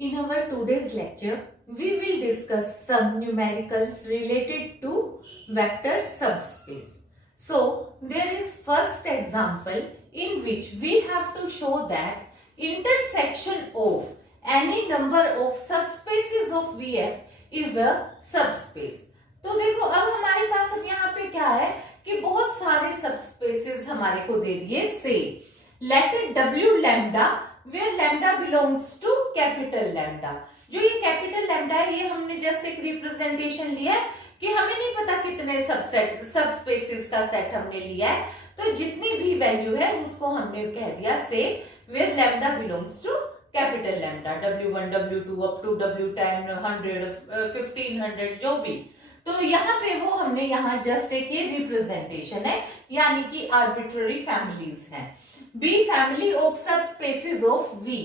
In our today's lecture, we will discuss some numericals related to vector subspace. So, there is first example in which we have to show that intersection of any number of subspaces of VF is a subspace. तो देखो अब हमारे पास अब यहाँ पे क्या है कि बहुत सारे सबस्पेसेस हमारे को दे दिए से let W lambda where lambda belongs to capital lambda. जो ये कैपिटल लैम्डा है ये हमने जस्ट एक रिप्रेजेंटेशन लिया है कि हमें नहीं पता कितने सबस्पेसेस का सेट हमने लिया है, तो जितनी भी वैल्यू है उसको हमने कह दिया से where lambda belongs to capital lambda, W1, W2 up to W10, 100, 1500 जो भी. तो यहाँ पे वो हमने यहाँ जस्ट एक ये रिप्रेजेंटेशन है यानी कि आर्बिट्ररी फैमिलीज हैं. बी फैमिली ऑफ सब स्पेसिस ऑफ वी.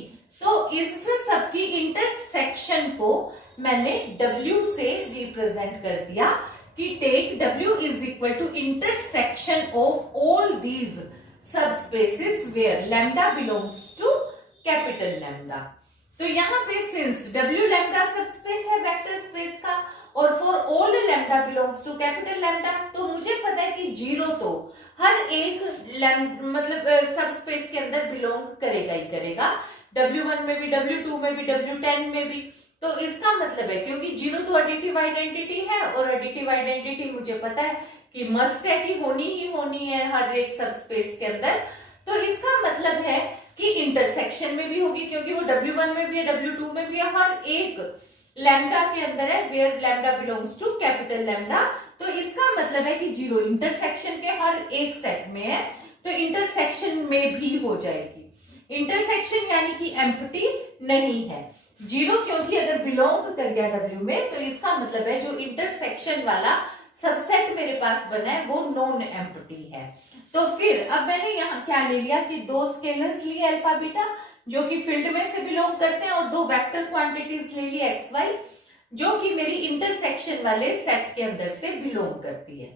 तो इस सबकी इंटरसेक्शन को मैंने W से रिप्रेजेंट कर दिया कि take W is equal to intersection of all these subspaces where lambda belongs to capital lambda. तो यहाँ पे सिंस W लैम्डा सबस्पेस है वेक्टर स्पेस का और for all lambda belongs to capital lambda, तो मुझे पता है कि जीरो तो हर एक मतलब सबस्पेस के अंदर बिलोंग करेगा ही करेगा, W1 में भी, W2 में भी, W10 में भी. तो इसका मतलब है क्योंकि जीरो तो एडिटिव आइडेंटिटी है और एडिटिव आइडेंटिटी मुझे पता है कि मस्ट है कि होनी ही होनी है हर एक सबस्पेस के अंदर. तो इसका मतलब है कि इंटरसेक्शन में भी होगी क्योंकि वो W1 में भी है, W2 में भी है, हर एक लैम्डा के अंदर है where lambda belongs to capital lambda. तो इसका मतलब है कि जीरो इंटरसेक्शन के हर एक सेट में है तो इंटरसेक्शन में भी हो जाएगी. इंटरसेक्शन यानी कि एम्प्टी नहीं है जीरो, क्योंकि अगर बिलोंग कर गया W में तो इसका मतलब है जो इंटरसेक्शन वाला सबसेट मेरे पास बना है वो नॉन एम्प्टी है. तो फिर अब मैंने यहाँ क्या ले लिया कि दो स्केलर्स लिए अल्फा बीटा जो कि फील्ड में से बिलोंग करते हैं और दो वेक्टर क्वांटिटीज ले ली एक्स वाई जो कि मेरी इंटरसेक्शन वाले सेट के अंदर से बिलोंग करती है.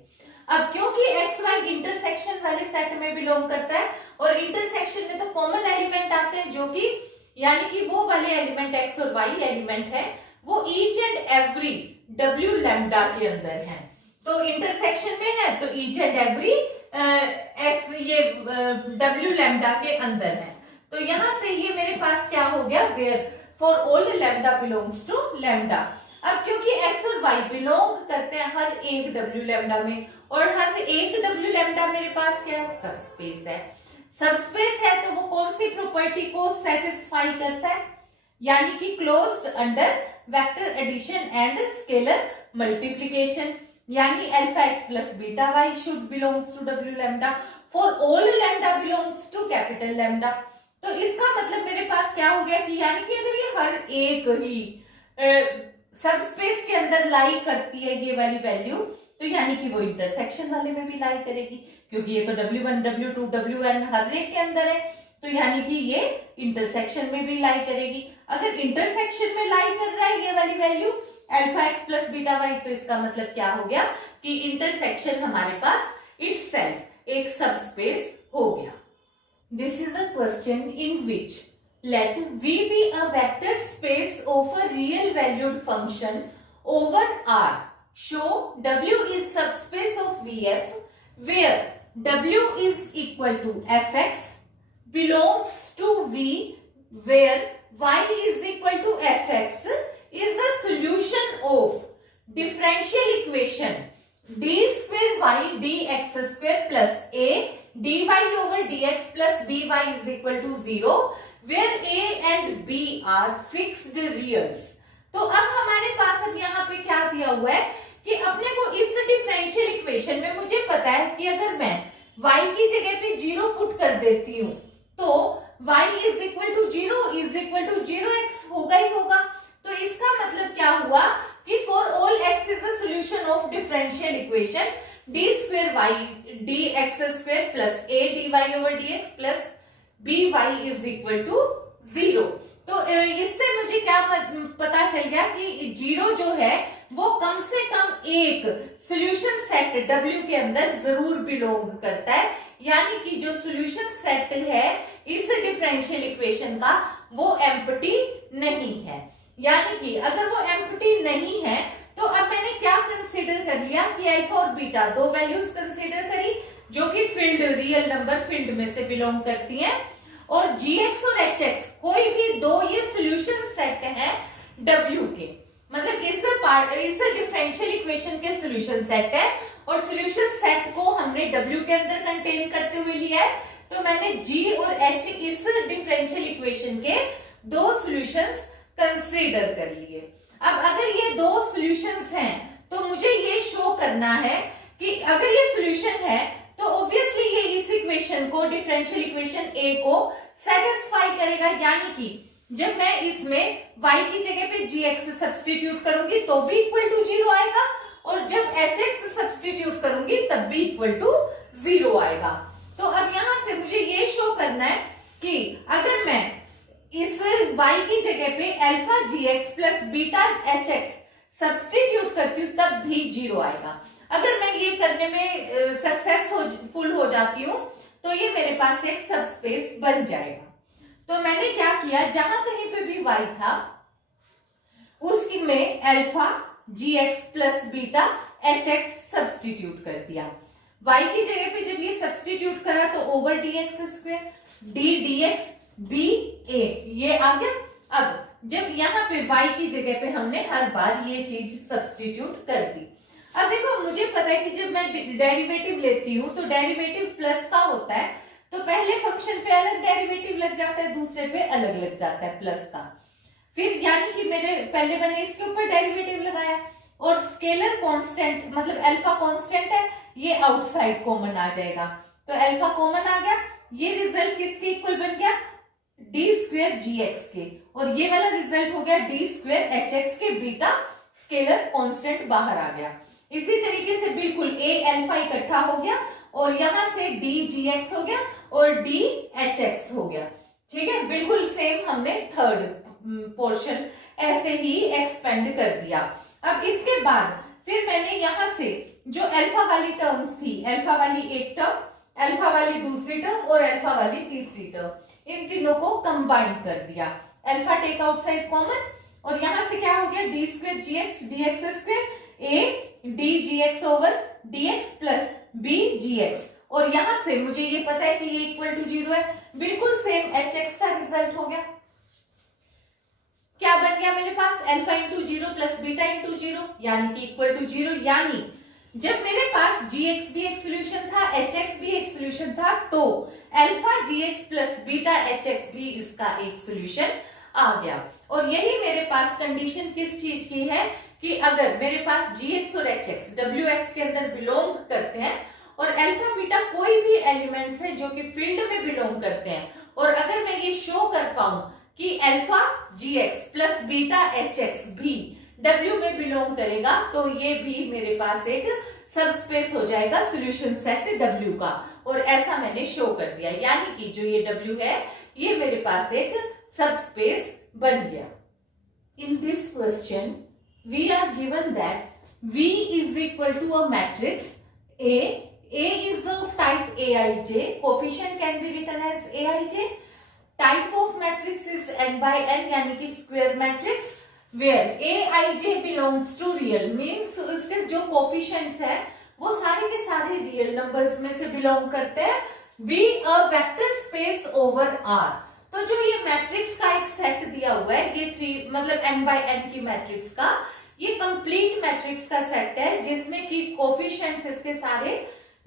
अब क्योंकि एक्स वाई इंटरसेक्शन वाले सेट में बिलोंग करता है और इंटरसेक्शन में तो कॉमन एलिमेंट आते हैं जो कि यानी कि वो वाले एलिमेंट एक्स और वाई एलिमेंट है वो each and every W lambda के अंदर है. तो इंटरसेक्शन में है तो ईच एंड एवरी एक्स ये W लैम्डा के अंदर है. तो यहां से ये मेरे पास क्या हो गया where for all lambda belongs to lambda. अब क्योंकि एक्स और वाई बिलोंग करते हैं हर एक W लैम्डा में और हर एक W लैम्डा मेरे पास क्या है सबस्पेस है. सबस्पेस है तो वो कौन सी प्रॉपर्टी को सेटिस्फाई करता है यानी कि closed under vector addition and scalar multiplication यानी alpha x plus beta y should belongs to W lambda for all lambda belongs to capital lambda. तो इसका मतलब मेरे पास क्या हो गया कि यानी कि अगर ये हर एक ही सबस्पेस के अंदर लाई करती है ये वाली वैल्यू तो यानी कि वो इंटरसेक्शन वाले में भी लाई करेगी क्योंकि ये तो W1, W2, WN हर एक के अंदर है तो यानी कि ये इंटरसेक्शन में भी लाई करेगी. अगर इंटरसेक्शन में लाई कर रहा है ये वाली value alpha x plus beta y तो इसका मतलब क्या हो गया कि इंटरसेक्शन हमारे पास इटसेल्फ एक सबस्पेस हो गया. This is a question in which let V be a vector space of a real valued function over R. Show W is subspace of VF where W is equal to Fx belongs to V where Y is equal to Fx is a solution of differential equation d square y dx square plus a dy over dx plus by is equal to 0 where a and b are fixed reals. तो अब हमारे पास अब यहाँ पे क्या दिया हुआ है कि अपने को इस डिफरेंशियल इक्वेशन में मुझे पता है कि अगर मैं y की जगह पे 0 पुट कर देती हूँ तो y is equal to 0x होगा ही होगा. तो इसका मतलब क्या हुआ कि for all x is a solution of differential equation d square y dx square plus a dy over dx plus by is equal to 0. तो इससे मुझे क्या पता चल गया कि जीरो जो है वो कम से कम एक सॉल्यूशन सेट W के अंदर जरूर बिलोंग करता है यानी कि जो सॉल्यूशन सेट है इस डिफरेंशियल इक्वेशन का वो एम्प्टी नहीं है. यानी कि अगर वो एम्प्टी नहीं है तो अब मैंने क्या कंसीडर कर लिया कि अल्फा और बीटा दो वैल्यूज कंसीडर करी जो कि फील्ड रियल नंबर फील्ड में से बिलोंग करती हैं, और gx और hx कोई भी दो ये सॉल्यूशन सेट है w के, मतलब इस डिफरेंशियल इक्वेशन के सॉल्यूशन सेट है और सॉल्यूशन सेट को हमने w के अंदर कंटेन करते हुए लिया है, तो मैंने g और h इस डिफरेंशियल इक्वेशन के दो सॉल्यूशंस कंसीडर कर लिए। अब अगर ये दो सॉल्यूशंस हैं तो मुझे ये शो करना है कि अगर ये सॉल्यूशन है तो ऑब्वियसली ये इस इक्वेशन को, डिफरेंशियल इक्वेशन a को सेटिस्फाई करेगा, यानी कि जब मैं इसमें y की जगह पे gx सब्स्टिट्यूट करूंगी तो भी इक्वल टू 0 आएगा, और जब hx सब्स्टिट्यूट करूंगी तब भी इक्वल टू 0 आएगा। तो अब यहां से मुझे ये शो करना है कि अगर मैं इस y की जगह पे alpha gx plus beta hx substitute करती हूँ तब भी 0 आएगा। अगर मैं ये करने में सक्सेसफुल हो जाती हूँ तो ये मेरे पास एक सबस्पेस बन जाएगा। तो मैंने क्या किया, जहां कहीं पे भी y था उसकी में alpha gx plus beta hx substitute कर दिया। y की जगह पे जब ये सब्स्टिट्यूट करा तो over dx square d dx b a ये आ गया। अब जब यहाँ पे y की जगह पे हमने हर बार ये चीज सब्स्टिट्यूट कर दी। अब देखो मुझे पता है कि जब मैं डेरिवेटिव लेती हूँ तो डेरिवेटिव प्लस का होता है, तो पहले फंक्शन पे अलग डेरिवेटिव लग जाता है, दूसरे पे अलग लग जाता है प्लस का। फिर यानी कि मेरे पहले मैंने इसके ऊपर डेरिवेटिव लगाया और स्केलर कांस्टेंट मतलब अल्फा कांस्टेंट है, ये आउटसाइड कॉमन आ जाएगा, तो अल्फा कॉमन आ गया। ये रिजल्ट किसके इक्वल बन गया, डी स्क्वायर gx के, और ये वाला रिजल्ट हो गया डी स्क्वायर hx के, बीटा स्केलर कांस्टेंट बाहर आ गया। इसी तरीके से बिल्कुल a अल्फा इकट्ठा हो गया और यहां से d gx हो गया और d hx हो गया। ठीक है, बिल्कुल सेम हमने थर्ड पोर्शन ऐसे ही एक्सपेंड कर दिया। अब इसके बाद फिर मैंने यहां से जो अल्फा वाली टर्म्स थी, अल्फा वाली एक टर्म, अल्फा वाली दूसरी टर्म और अल्फा वाली तीसरी टर्म, इन तीनों को कंबाइन कर दिया। अल्फा टेक आउटसाइड कॉमन और यहां से क्या हो गया, D square gx dx square a D gx over dx plus b gx, और यहां से मुझे ये पता है कि ये इक्वल टू 0 है, बिल्कुल सेम hx का रिजल्ट हो गया। क्या बन गया मेरे पास, alpha into 0 plus beta into 0 यानी कि इक्वल टू 0। यानी जब मेरे पास gx भी एक सोल्यूशन था, hx भी एक सोल्यूशन था, तो alpha gx plus beta hx भी इसका एक सोल्यूशन आ गया। और यही मेरे पास कंडीशन किस चीज की है कि अगर मेरे पास gx और hx wx के अंदर बिलोंग करते हैं और अल्फा बीटा कोई भी एलिमेंट्स है जो कि फील्ड में बिलोंग करते हैं, और अगर मैं ये शो कर पाऊं कि alpha gx plus beta hx भी w में बिलोंग करेगा, तो ये भी मेरे पास एक सबस्पेस हो जाएगा सॉल्यूशन सेट w का, और ऐसा मैंने शो कर दिया। यानी कि जो ये w है ये मेरे पास एक सबस्पेस बन गया। इन this question we are given that V is equal to a matrix A. A is of type Aij. Coefficient can be written as Aij. Type of matrix is n by n यानी कि square matrix where Aij belongs to real means उसके जो coefficients है वो सारे के सारे real numbers में से belong करते हैं। B a vector space over R. तो जो ये मैट्रिक्स का एक सेट दिया हुआ है, ये 3 मतलब n by n की मैट्रिक्स का ये कंप्लीट मैट्रिक्स का सेट है जिसमें कि कोफिशिएंट्स इसके सारे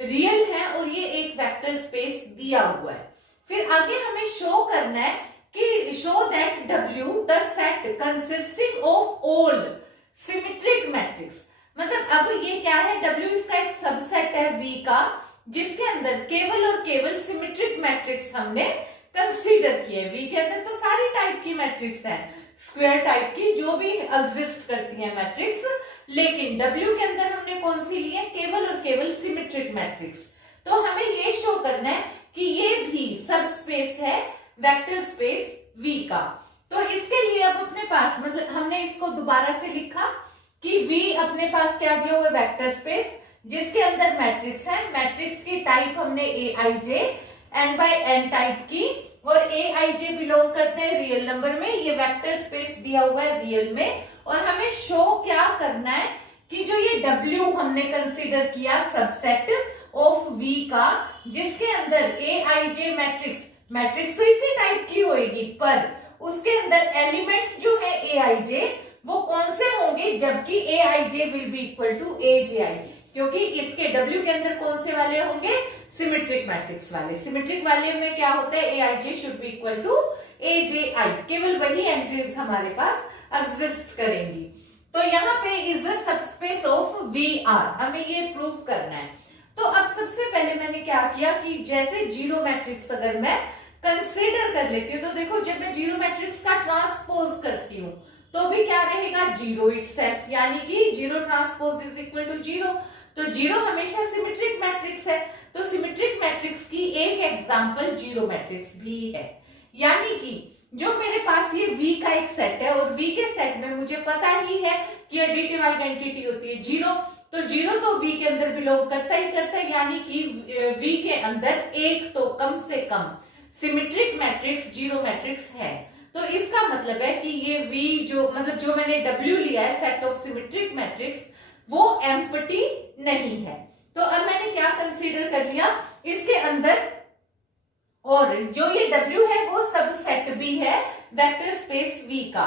रियल हैं और ये एक वेक्टर स्पेस दिया हुआ है। फिर आगे हमें शो करना है कि show that W the set consisting of all symmetric matrix, मतलब अब ये क्या है, W इसका एक सबसेट है V का जिसके अंदर केवल और केवल सिमेट्रिक मैट्रिक्स हमने कंसीडर किए। V के अंदर तो सारी टाइप की मैट्रिक्स है, स्क्वायर टाइप की जो भी एग्जिस्ट करती है मैट्रिक्स, लेकिन W के अंदर हमने कौन सी ली है, केवल और केवल सिमेट्रिक मैट्रिक्स। तो हमें ये शो करना है कि ये भी सब स्पेस है वेक्टर स्पेस V का। तो इसके लिए अब अपने पास मतलब हमने इसको दोबारा से लिखा कि V अपने पास क्या दिया हुआ है, वेक्टर स्पेस जिसके अंदर मैट्रिक्स है। मैट्रिक्स की टाइप हमने Aij n by n type की और ए आई जे बिलोंग करते हैं रियल नंबर में। ये वेक्टर स्पेस दिया हुआ है रियल में, और हमें शो क्या करना है कि जो ये W हमने कंसीडर किया सबसेट ऑफ V का, जिसके अंदर ए आई जे मैट्रिक्स तो इसी टाइप की होगी, पर उसके अंदर एलिमेंट्स जो है ए आई जे वो कौन से होंगे, जबकि ए आई जे विल बी इक्वल टू ए जे आई, क्योंकि इसके W के अंदर कौन से वाले होंगे, सिमेट्रिक मैट्रिक्स वाले। सिमेट्रिक वाले में क्या होता है, ए आई जे शुड बी इक्वल टू ए जे आई, केवल वही एंट्रीज हमारे पास एग्जिस्ट करेंगी। तो यहाँ पे is a subspace of V R, हमें ये प्रूव करना है। तो अब सबसे पहले मैंने क्या किया कि जैसे जीरो मैट्रिक्स अगर मैं कंसीडर कर लेती हूँ, तो देखो जब मैं जीरो मैट्रिक्स का ट्रांसपोज करती हूँ तो भी क्या रहेगा, जीरो इटसेल्फ, यानी कि zero transpose is equal to zero. तो जीरो हमेशा सिमेट्रिक मैट्रिक्स है, तो सिमेट्रिक मैट्रिक्स की एक एग्जांपल जीरो मैट्रिक्स भी है। यानी कि जो मेरे पास ये V का एक सेट है, और V के सेट में मुझे पता ही है कि एडिटिव आइडेंटिटी होती है जीरो, तो जीरो तो V के अंदर बिलोंग करता है, यानी कि V के अंदर एक तो कम से कम सिमेट्रिक मैट्रिक्स जीरो मैट्रिक्स है। तो इसका मतलब है कि ये V जो मैंने W लिया है सेट ऑफ सिमेट्रिक मैट्रिक्स, वो एम्प्टी नहीं है। तो अब मैंने क्या कंसीडर कर लिया इसके अंदर, और जो ये W है वो सबसेट भी है वेक्टर स्पेस V का।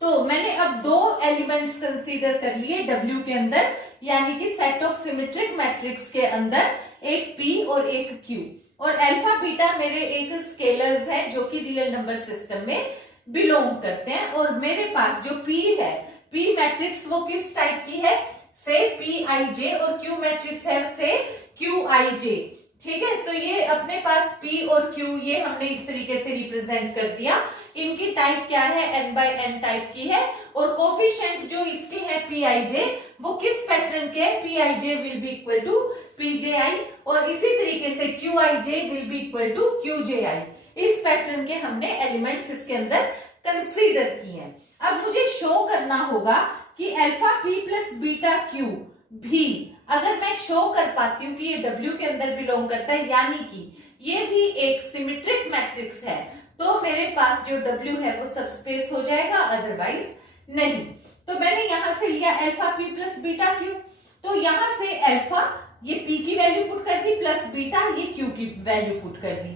तो मैंने अब दो एलिमेंट्स कंसीडर कर लिए W के अंदर, यानी कि सेट ऑफ सिमेट्रिक मैट्रिक्स के अंदर एक P और एक Q, और अल्फा बीटा मेरे एक स्केलर्स हैं जो कि रियल नंबर सिस्टम में बिलोंग करते हैं। और मेरे पास जो P है, P मैट्रिक्स वो किस टाइप की है, से Pij, और Q मैट्रिक्स है से Qij। ठीक है, तो ये अपने पास P और Q ये हमने इस तरीके से रिप्रेजेंट कर दिया। इनकी टाइप क्या है, n बाय n टाइप की है, और कोफिशिएंट जो इसके हैं Pij वो किस पैटर्न के है, Pij will be equal to Pji, और इसी तरीके से Qij will be equal to Qji। इस पैटर्न के हमने एलिमेंट्स इसके अंदर कंसीडर किए हैं। अब मुझे शो करना होगा कि alpha P plus beta Q भी अगर मैं शो कर पाती हूँ कि ये W के अंदर बिलोंग करता है, यानी कि ये भी एक सिमेट्रिक मैट्रिक्स है, तो मेरे पास जो W है वो सबस्पेस हो जाएगा, अदरवाइज नहीं। तो मैंने यहां से लिया alpha P plus beta Q, तो यहां से अल्फा ये P की वैल्यू पुट कर दी, प्लस बीटा ये Q की वैल्यू पुट कर दी।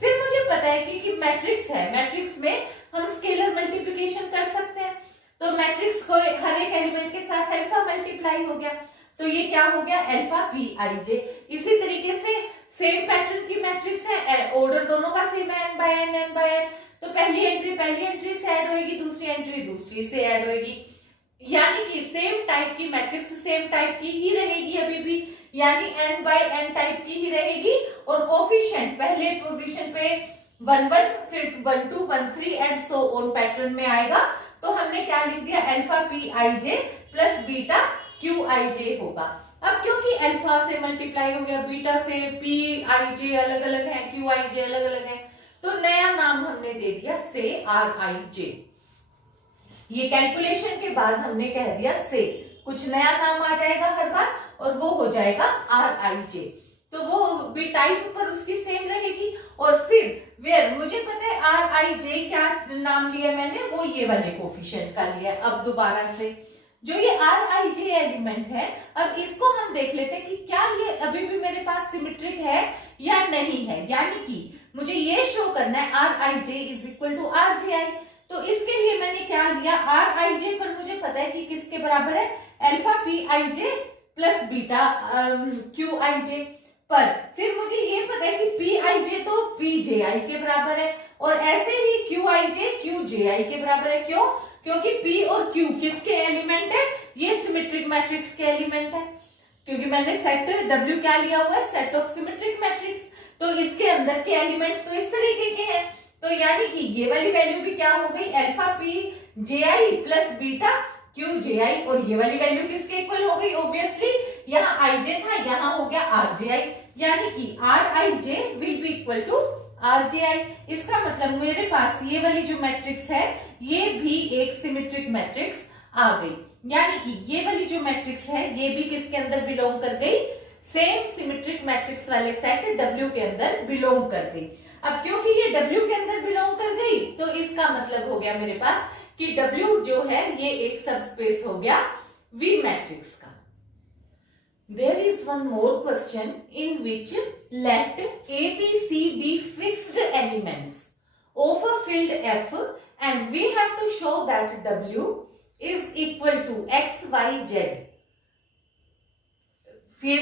फिर मुझे पता है कि मैट्रिक्स है, मैट्रिक्स में हम स्केलर मल्टीप्लिकेशन कर सकते हैं, तो मैट्रिक्स को हर एक एलिमेंट के साथ अल्फा मल्टीप्लाई हो गया, तो ये क्या हो गया, अल्फा Pij। इसी तरीके से सेम पैटर्न की मैट्रिक्स है, ऑर्डर दोनों का सेम है, n बाय n, तो पहली एंट्री से ऐड होगी, दूसरी एंट्री दूसरी से ऐड होगी, यानी कि सेम टाइप की मैट्रिक्स सेम टाइप की ही रहेगी अभी भी, यानी n बाय n टाइप की ही रहेगी, और कोफिशिएंट पहले पोजीशन पे 1 1 फिर 1 2 1 3 एंड सो ऑन पैटर्न में आएगा। तो हमने क्या लिख दिया, alpha Pij plus beta Qij होगा। अब क्योंकि अल्फा से मल्टीप्लाई हो गया, बीटा से Pij अलग अलग है, Qij अलग अलग है, तो नया नाम हमने दे दिया से Rij। ये कैलकुलेशन के बाद हमने कह दिया से, कुछ नया नाम आ जाएगा हर बार, और वो हो जाएगा Rij। तो वो भी टाइप पर उसकी सेम रहेगी। और फिर वेयर मुझे पता है Rij क्या नाम लिया मैंने, वो ये वाले कोफिशिएंट का लिया। अब दोबारा से जो ये Rij एलिमेंट है, अब इसको हम देख लेते हैं कि क्या ये अभी भी मेरे पास सिमेट्रिक है या नहीं है, यानी कि मुझे ये शो करना है Rij is equal to Rji। तो इसके लिए मैंने क्या लिया, Rij पर मुझे पता है कि किसके बराबर है, alpha Pij plus beta Qij, पर फिर मुझे ये पता है कि Pij तो Pji के बराबर है, और ऐसे ही Qij Qji के बराबर है। क्यों, क्योंकि P और Q किसके एलिमेंट है, ये सिमेट्रिक मैट्रिक्स के एलिमेंट है, क्योंकि मैंने सेट W क्या लिया हुआ है, सेट ऑफ सिमेट्रिक मैट्रिक्स, तो इसके अंदर के एलिमेंट्स तो इस तरीके के हैं। तो यानी कि ये वाली वैल्यू भी क्या हो गई, alpha Pji plus beta Qji, और ये वाली वैल्यू किसके इक्वल हो गई, ऑब्वियसली यहाँ Ij था, यहाँ हो गया Rji, यानी कि Rij will be equal to Rji। इसका मतलब मेरे पास ये वाली जो मैट्रिक्स है ये भी एक सिमेट्रिक मैट्रिक्स आ गई, यानी कि ये वाली जो मैट्रिक्स है ये भी किसके अंदर बिलोंग कर गई, सेम सिमेट्रिक मैट्रिक्स वाले सेट W के अंदर बिलोंग कर गई। अब क्योंकि ये W के अंदर बिलोंग कर गई तो इसका मतलब हो गया मेरे पास कि W जो है ये एक सबस्पेस हो गया V मैट्रिक्स का। There is one more question in which let A, B, C be fixed elements of a field F and we have to show that W is equal to X, Y, Z. फिर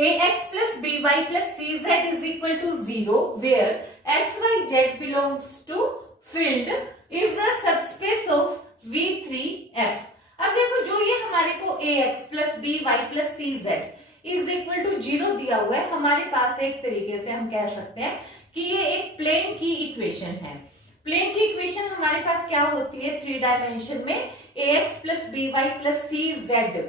AX plus BY plus CZ is equal to 0 where XYZ belongs to field is a subspace of V3F. अब देखो जो ये हमारे को AX plus BY plus CZ is equal to 0 दिया हुआ है, हमारे पास एक तरीके से हम कह सकते हैं कि ये एक प्लेन की इक्वेशन है। प्लेन की इक्वेशन हमारे पास क्या होती है 3 डायमेंशन में AX plus BY plus CZ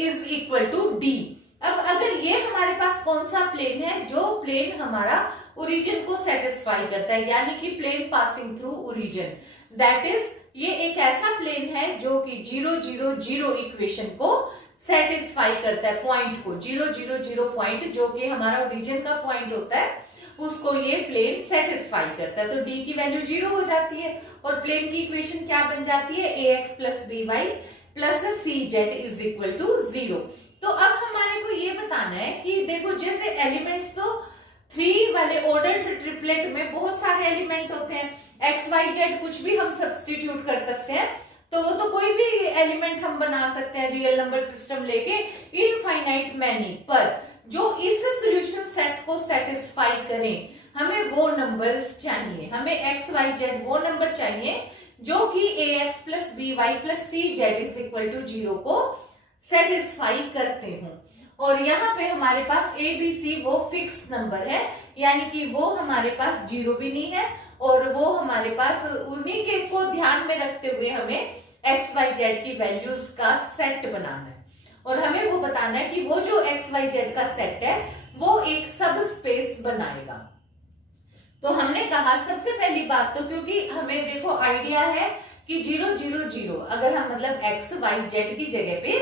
is equal to D। अब अगर ये हमारे पास कौन सा प्लेन है, जो प्लेन हमारा ओरिजिन को सेटिस्फाई करता है, यानी कि plane passing through origin, that is ये एक ऐसा प्लेन है जो कि 0 0 0 इक्वेशन को सेटिस्फाई करता है, पॉइंट को 0 0 0 पॉइंट जो कि हमारा ओरिजिन का पॉइंट होता है उसको ये प्लेन सेटिस्फाई करता है। तो डी की वैल्यू 0 हो जाती है और प्लेन की इक्वेशन क्या बन जाती है AX plus BY plus CZ is equal to 0। तो अब हमारे को ये बताना है कि देखो जैसे एलिमेंट्स तो 3 वाले ऑर्डर्ड ट्रिपलेट में बहुत सारे एलिमेंट होते हैं, एक्स वाई जेड कुछ भी हम सब्स्टिट्यूट कर सकते हैं, तो वो तो कोई भी एलिमेंट हम बना सकते हैं रियल नंबर सिस्टम लेके इनफाइनाइट मैनी, पर जो इस सॉल्यूशन सेट को सेटिस्फाई करें हमें वो नंबर्स चाहिए, हमें एक्स वाई जेड वो नंबर चाहिए जो कि AX plus BY plus CZ is equal to 0 को सेटिस्फाई करते हों। और यहाँ पे हमारे पास ABC वो फिक्स नंबर है, यानी कि वो हमारे पास 0 भी नहीं है और वो हमारे पास उन्हीं के को ध्यान में रखते हुए हमें XYZ की वैल्यूज का सेट बनाना है और हमें वो बताना है कि वो जो XYZ का सेट है वो एक सब स्पेस बनाएगा। तो हमने कहा सबसे पहली बात तो क्योंकि हमें देखो आइडिया है कि 0 0 0 अगर हम मतलब XYZ की जगह पे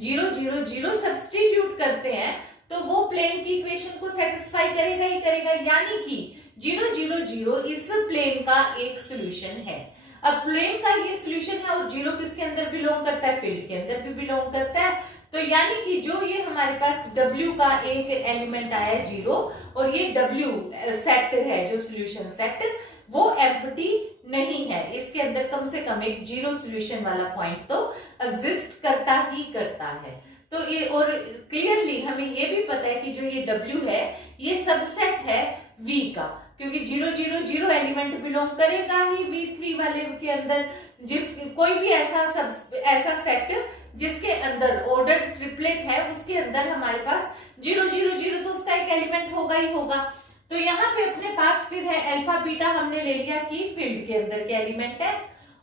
0 0 0 सब्स्टिट्यूट करते हैं तो वो प्लेन की इक्वेशन को सेटिस्फाई करेगा ही करेगा, यानी कि 0 0 0 इस प्लेन का एक सॉल्यूशन है। अब प्लेन का ये सॉल्यूशन है और 0 किसके अंदर बिलोंग करता है, फील्ड के अंदर भी बिलोंग करता है, तो यानी कि जो ये हमारे पास W का एक एलिमेंट आया है 0 और ये W सेट है जो सॉल्यूशन सेट वो एम्प्टी नहीं है, इसके अंदर कम से कम एक 0 सॉल्यूशन वाला पॉइंट तो एग्जिस्ट करता ही करता है। तो ये और क्लियरली हमें ये भी पता है कि जो ये W है ये सबसेट है V का, क्योंकि 0 0 0 एलिमेंट बिलोंग करेगा ही V3 वाले के अंदर, जिस कोई भी ऐसा सेट जिसके अंदर ऑर्डर्ड ट्रिपलेट है उसके अंदर हमारे पास 0 0 0 तो उसका एक एलिमेंट होगा ही होगा। तो यहाँ पे अपने पास फिर है अल्फा बीटा हमने ले लिया कि फील्ड के अंदर के एलिमेंट है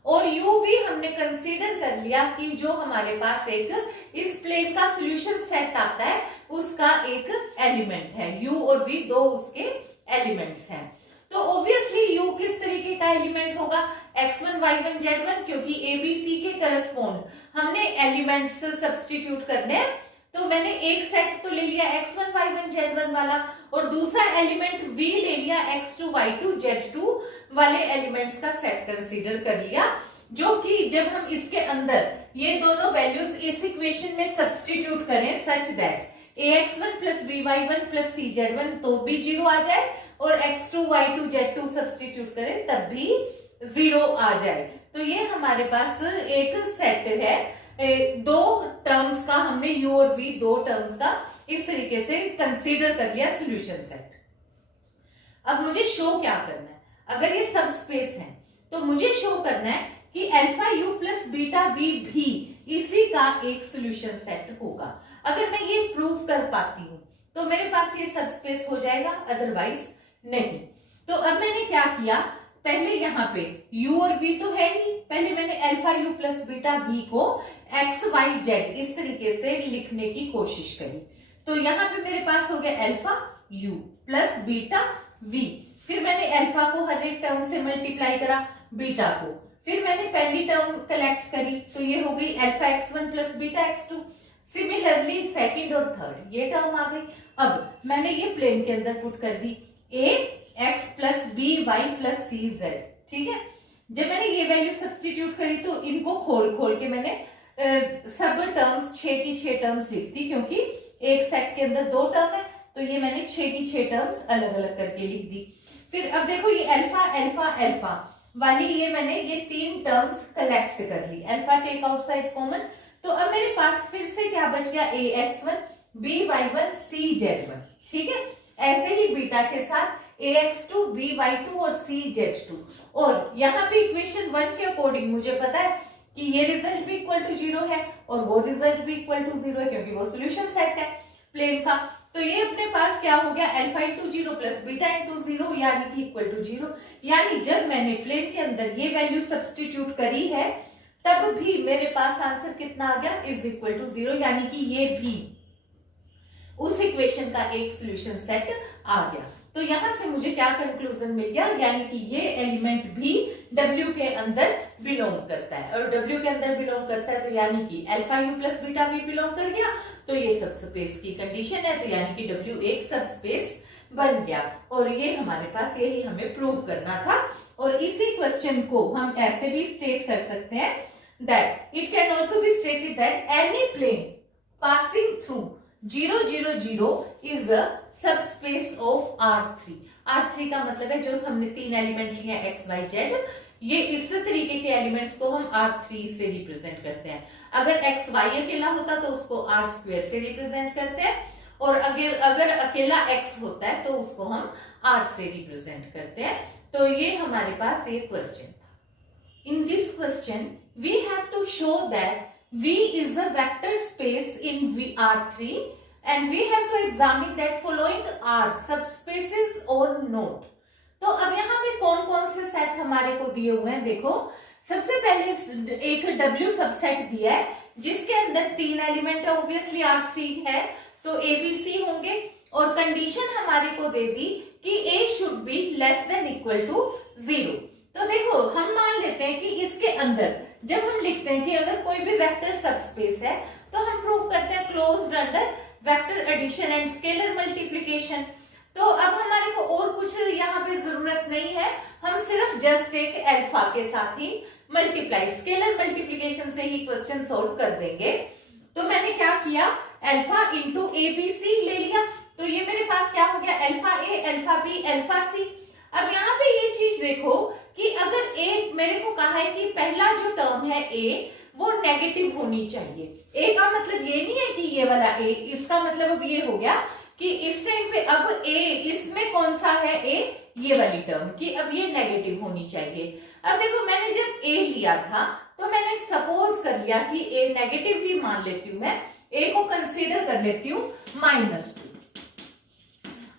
और यू भी हमने कंसीडर कर लिया कि जो हमारे पास एक इस प्लेन का सॉल्यूशन सेट आता है उसका एक एलिमेंट है, यू और वी दो उसके एलिमेंट्स हैं। तो ऑब्वियसली यू किस तरीके का एलिमेंट होगा, x1 y1 z1, क्योंकि ABC के करस्पॉन्ड हमने एलिमेंट्स सब्स्टिट्यूट करने हैं। तो मैंने एक सेट तो ले लिया x1 y1 z1 वाला और दूसरा एलिमेंट v ले लिया x2 y2 z2 वाले एलिमेंट्स का सेट कंसीडर कर लिया, जो कि जब हम इसके अंदर ये दोनों वैल्यूज इस इक्वेशन में सब्स्टिट्यूट करें such that ax1 plus by1 plus cz1 तो भी 0 आ जाए और x2 y2 z2 सब्स्टिट्यूट करें तब भी 0 आ जाए। तो ये हमारे पास एक सेट है, दो टर्म्स का हमने u और v दो टर्म्स का इस तरीके से कंसीडर कर लिया सॉल्यूशन सेट। अब मुझे शो क्या करना है, अगर ये सब स्पेस है तो मुझे शो करना है कि alpha u plus beta v भी इसी का एक सॉल्यूशन सेट होगा। अगर मैं ये प्रूव कर पाती हूं तो मेरे पास ये सब स्पेस हो जाएगा, अदरवाइज नहीं। तो अब मैंने क्या किया, पहले यहाँ पे u और v तो है ही, पहले मैंने alpha u plus beta v को x y z इस तरीके से लिखने की कोशिश करी। तो यहाँ पे मेरे पास हो गया alpha u plus beta v, फिर मैंने अल्फा को हर एक टर्म से मल्टीप्लाई करा, बीटा को फिर मैंने पहली टर्म कलेक्ट करी, तो ये हो गई alpha x1 plus beta x2। Similarly second और थर्ड ये टर्म आ गई। अब मैंने ये प्लेन के अंदर पुट कर दी, a x plus b y plus c z. ठीक है, जब मैंने ये वैल्यू सब्स्टिट्यूट करी तो इनको खोल खोल के मैंने सब टर्म्स 6 की 6 टर्म्स लिख दी, क्योंकि एक सेट के अंदर 2 टर्म है, तो ये मैंने 6 की 6 टर्म्स अलग अलग करके लिख दी। फिर अब देखो ये अल्फा अल्फा अल्फा वाली ये मैंने ये 3 टर्म्स कलेक्ट कर ली, अल्फा टेक आउटसाइड कॉमन, तो अब मेरे पास फिर से क्या बच गया, a x one b y one c z one. ठीक है, ऐसे ही बीटा के साथ a x two b y two और सी जेड टू। और यहाँ पे इक्वेशन 1 के अकॉर्डिंग मुझे पता है कि ये रिजल्ट भी इक्वल टू 0 है और वो रिजल्ट भी इक्वल टू 0 है, क्योंकि वो सोल्यूशन सेट है प्लेन का। तो ये अपने पास क्या हो गया, alpha into 0 plus beta into 0 यानी कि इक्वल टू 0। यानी जब मैंने प्लेन के अंदर ये वैल्यू सब्स्टिट्यूट करी है तब भी मेरे पास आंसर कितना आ गया, इज इक्वल टू 0, यानी कि ये भी उस इक्वेशन का एक सोल्यूशन सेट आ गया। तो यहां से मुझे क्या कंक्लूजन मिल गया, यानी कि ये एलिमेंट भी W के अंदर बिलोंग करता है, और W के अंदर बिलोंग करता है तो यानी कि अल्फा यू प्लस बीटा भी बिलोंग कर गया, तो ये सबस्पेस की कंडीशन है, तो यानी कि W एक सबस्पेस बन गया। और ये हमारे पास यही हमें प्रूव करना था। और इसी क्वेश्चन को हम ऐसे भी स्टेट कर सकते हैं that it can also be stated that any plane passing through 0 0 0 is a subspace of R3। R3 का मतलब है जो हमने 3 एलिमेंट लिए हैं x y z, ये इस तरीके के एलिमेंट्स को हम R3 से रिप्रेजेंट करते हैं। अगर x y अकेला होता तो उसको R स्क्वायर से रिप्रेजेंट करते हैं, और अगर अकेला x होता है तो उसको हम R से रिप्रेजेंट करते हैं। तो ये हमारे पास एक क्वेश्चन था। In this question we have to show that V is a vector space in R3 and we have to examine that following are subspaces or not। तो अब यहाँ पे कौन कौन से सेट हमारे को दिए हुए हैं, देखो सबसे पहले एक W सबसेट दिया है जिसके अंदर 3 एलिमेंट है, ऑब्वियसली R3 है तो ABC होंगे, और कंडीशन हमारे को दे दी कि A should be less than equal to 0। तो देखो हम मान लेते हैं कि इसके अंदर जब हम लिखते हैं कि अगर कोई भी वेक्टर सबस्पेस है तो हम प्रूव करते हैं closed under vector addition and scalar multiplication. तो अब हमारे को और कुछ यहाँ पे जरूरत नहीं है, हम सिर्फ जस्ट एक अल्फा के साथ ही मल्टीप्लाई स्केलर मल्टीप्लिकेशन से ही क्वेश्चन सॉल्व कर देंगे। तो मैंने क्या किया, अल्फा इंटू एबीसी ले लिया, तो ये मेरे पास क्या हो गया, alpha A alpha be alpha सी। अब यहाँ पे ये चीज देखो कि अगर ए मेरे को कहा है कि पहला जो टर्म है ए वो नेगेटिव होनी चाहिए, ए का मतलब ये नहीं है कि ये वाला ए, इसका मतलब अब ये हो गया कि इस टाइम पे अब ए इसमें कौन सा है ए, ये वाली टर्म कि अब ये नेगेटिव होनी चाहिए। अब देखो मैंने जब ए लिया था तो मैंने सपोज कर लिया कि ए नेगेटिव ही मान लेती हूं, मैं ए को कंसीडर कर लेती हूं -2।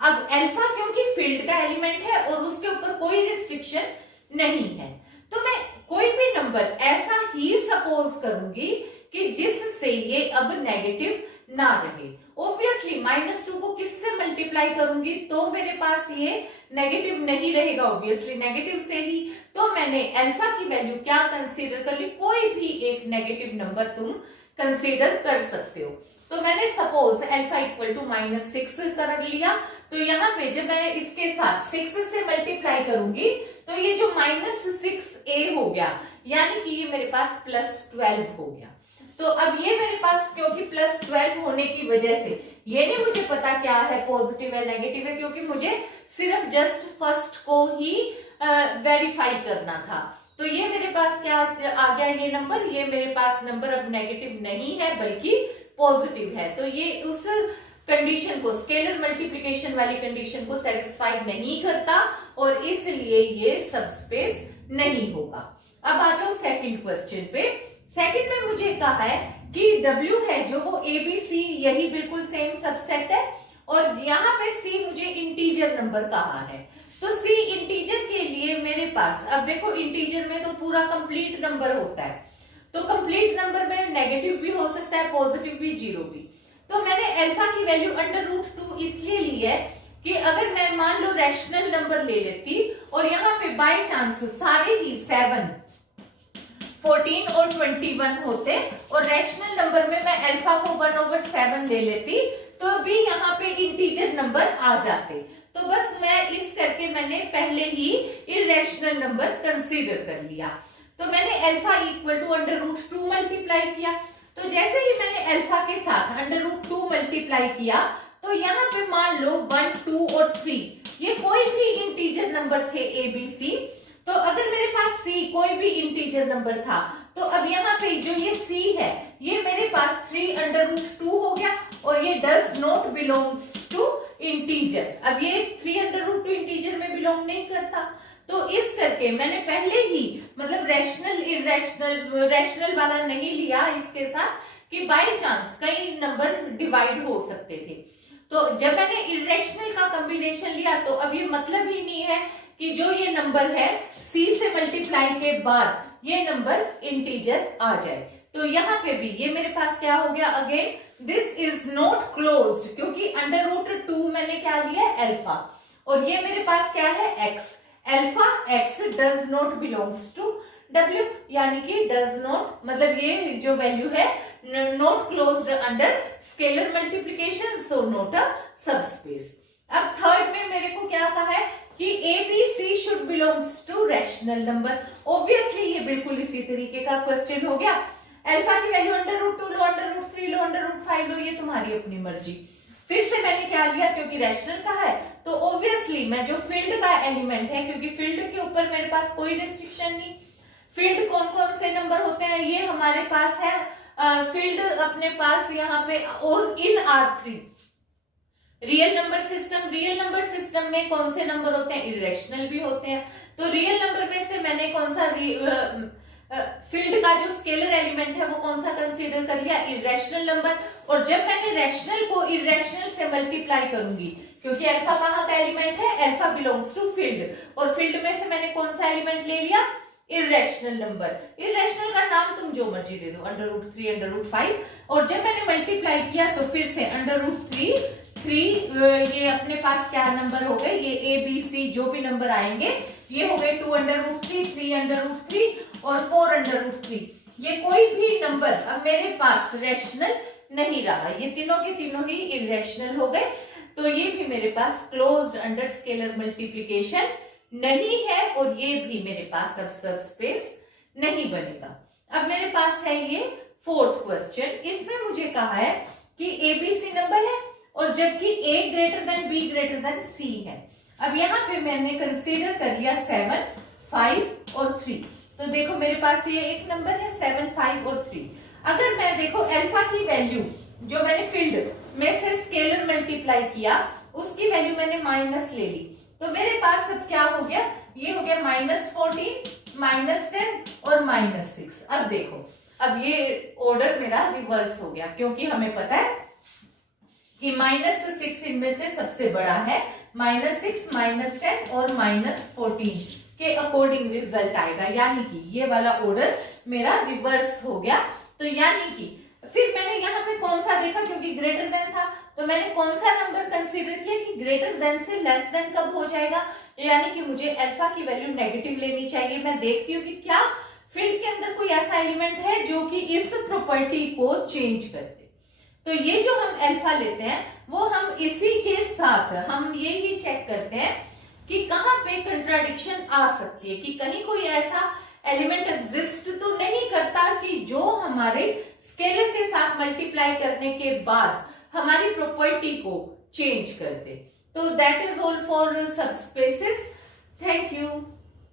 अब अल्फा क्योंकि फील्ड का एलिमेंट है और उसके ऊपर कोई रिस्ट्रिक्शन नहीं है, तो मैं कोई भी नंबर ऐसा ही सपोज करूंगी कि जिससे ये अब नेगेटिव ना रहे। ऑब्वियसली -2 को किससे मल्टीप्लाई करूंगी तो मेरे पास ये नेगेटिव नहीं रहेगा, ऑब्वियसली नेगेटिव से ही। तो मैंने अल्फा की वैल्यू क्या कंसीडर कर ली, कोई भी एक नेगेटिव नंबर तुम कंसीडर कर सकते हो। तो मैंने सपोज अल्फा इक्वल टू -6 कर लिया, तो यहाँ पे जब मैं इसके साथ 6 से मल्टीप्लाई करूंगी तो ये जो -6a हो गया, यानी कि ये मेरे पास +12 हो गया। तो अब ये मेरे पास क्योंकि +12 होने की वजह से ये नहीं मुझे पता क्या है, पॉजिटिव है नेगेटिव है, क्योंकि मुझे सिर्फ जस्ट फर्स्ट को ही वेरीफाई करना था। तो ये मेरे पास क्या आ गया, ये नंबर, ये मेरे पास नंबर अब नेगेटिव नहीं है बल्कि पॉजिटिव है। तो ये उस कंडीशन को, स्केलर मल्टीप्लिकेशन वाली कंडीशन को सेटिस्फाई नहीं करता और इसलिए ये सबस्पेस नहीं होगा। अब आ जाओ सेकंड क्वेश्चन पे। सेकंड में मुझे कहा है कि W है जो वो ABC यही बिल्कुल सेम सबसेट है, और यहाँ पे C मुझे इंटीजर नंबर कहा है। तो C इंटीजर के लिए मेरे पास, अब देखो इंटीजर में तो पूरा कंप्लीट नंबर होता है, तो कंप्लीट नंबर में नेगेटिव भी हो सकता है, पॉजिटिव भी, जीरो भी। तो मैंने अल्फा की वैल्यू √2 इसलिए ली है कि अगर मैं मान लो रैशनल नंबर ले लेती और यहाँ पे बाय चांस सारे ही 7, 14 और 21 होते और रैशनल नंबर में मैं अल्फा को 1/7 ले लेती तो भी यहाँ पे इंटीजर नंबर आ जाते। तो बस मैं इस करके मैंने पहले ही इरेशनल नंबर कंसीडर कर लिया। तो मैंने अल्फा इक्वल टू √2 मल्टीप्लाई किया। तो जैसे ही मैंने अल्फा के साथ √2 मल्टीप्लाई किया तो यहाँ पे मान लो 1, 2 और 3 ये कोई भी इंटीजर नंबर थे A, B, C। तो अगर मेरे पास C कोई भी इंटीजर नंबर था तो अब यहाँ पे जो ये C है ये मेरे पास 3√2 हो गया और ये does not belongs to integer. अब ये 3√2 इंटीजर में बिलोंग नहीं करता। तो इस करके मैंने पहले ही मतलब रैशनल वाला नहीं लिया इसके साथ कि बाय चांस कई नंबर डिवाइड हो सकते थे। तो जब मैंने इरेशनल का कॉम्बिनेशन लिया तो अब ये मतलब ही नहीं है कि जो ये नंबर है C से मल्टीप्लाई के बाद ये नंबर इंटीजर आ जाए। तो यहाँ पे भी ये मेरे पास क्या हो गया, again this is not closed, क्योंकि √2 मैंने क्या लिया अल्फा और ये मेरे पास क्या है x। Alpha x does not belongs to W, यानी कि डज नॉट मतलब ये जो वैल्यू है not closed under scalar multiplication, so not a subspace. अब थर्ड में मेरे को क्या कहा है कि A, B, C should belongs to rational number. Obviously ये बिल्कुल इसी तरीके का क्वेश्चन हो गया। अल्फा की वैल्यू √2 लो, √3 लो, √5 लो, ये तुम्हारी अपनी मर्जी। फिर से मैंने क्या लिया, क्योंकि रैशनल का है तो ऑब्वियसली मैं जो फील्ड का एलिमेंट है, क्योंकि फील्ड के ऊपर मेरे पास कोई रिस्ट्रिक्शन नहीं। फील्ड कौन कौन से नंबर होते हैं ये हमारे पास है, फील्ड अपने पास यहाँ पे और इन R3 रियल नंबर सिस्टम में कौन से नंबर होते हैं, इरेशनल भी होते हैं। तो रियल नंबर में से मैंने कौन सा फील्ड का जो स्केलर एलिमेंट है वो कौन सा कंसीडर कर लिया, इरेशनल नंबर। और जब मैंने रैशनल को इरेशनल से मल्टीप्लाई करूंगी, क्योंकि अल्फा कहाँ का एलिमेंट है, अल्फा बिलोंग्स टू फील्ड, और फील्ड में से मैंने कौन सा एलिमेंट ले लिया, इरेशनल नंबर। इरेशनल का नाम तुम जो मर्जी दे दो, √3 √5। और जब मैंने मल्टीप्लाई किया तो फिर से √3 ये अपने पास क्या नंबर हो गए, ये A, B, C जो भी नंबर आएंगे ये हो गए 2√3, 3√3 और 4√3। ये कोई भी नंबर अब मेरे पास रैशनल नहीं रहा, ये तीनों के तीनों ही इरेशनल हो गए। तो ये भी मेरे पास क्लोज्ड अंडर स्केलर मल्टीप्लिकेशन नहीं है और ये भी मेरे पास अब सबस्पेस नहीं बनेगा। अब मेरे पास है ये फोर्थ क्वेश्चन। इसमें मुझे कहा है कि ABC नंबर है और जबकि A greater than B greater than C है। अब यहाँ पे मैंने कंसीडर कर लिया 7, 5 और 3। तो देखो मेरे पास ये एक नंबर है 7, 5 और 3। अगर मैं देखो अल्फा की वैल्यू जो मैंने फील्ड में से स्केलर मल्टीप्लाई किया उसकी वैल्यू मैंने माइनस ले ली, तो मेरे पास अब क्या हो गया, ये हो गया -14, -10 और -6। अब देखो अब ये ऑर्डर मेरा रिवर्स हो गया, क्योंकि हमें पता है कि -6 इनमें से सबसे बड़ा है, -6, -10 और -14 के अकॉर्डिंग रिजल्ट आएगा, यानी कि ये वाला ऑर्डर मेरा रिवर्स हो गया। तो यानी कि फिर मैंने यहाँ पे कौन सा देखा, क्योंकि ग्रेटर देन था तो मैंने कौन सा नंबर कंसीडर किया कि ग्रेटर देन से लेस देन कब हो जाएगा, यानी कि मुझे अल्फा की वैल्यू नेगेटिव लेनी चाहिए। मैं देखती हूँ कि क्या फील्ड के अंदर कोई ऐसा एलिमेंट है जो कि इस प्रॉपर्टी को चेंज करते। तो ये जो हम अल्फा लेते हैं वो हम इसी के साथ हम ये ही चेक करते हैं कि कहाँ पे कंट्राडिक्शन आ सकती है, कि कहीं कोई ऐसा एलिमेंट एग्जिस्ट तो नहीं करता कि जो हमारे स्केलर के साथ मल्टीप्लाई करने के बाद हमारी प्रॉपर्टी को चेंज कर दे। तो that is all for subspaces. Thank you.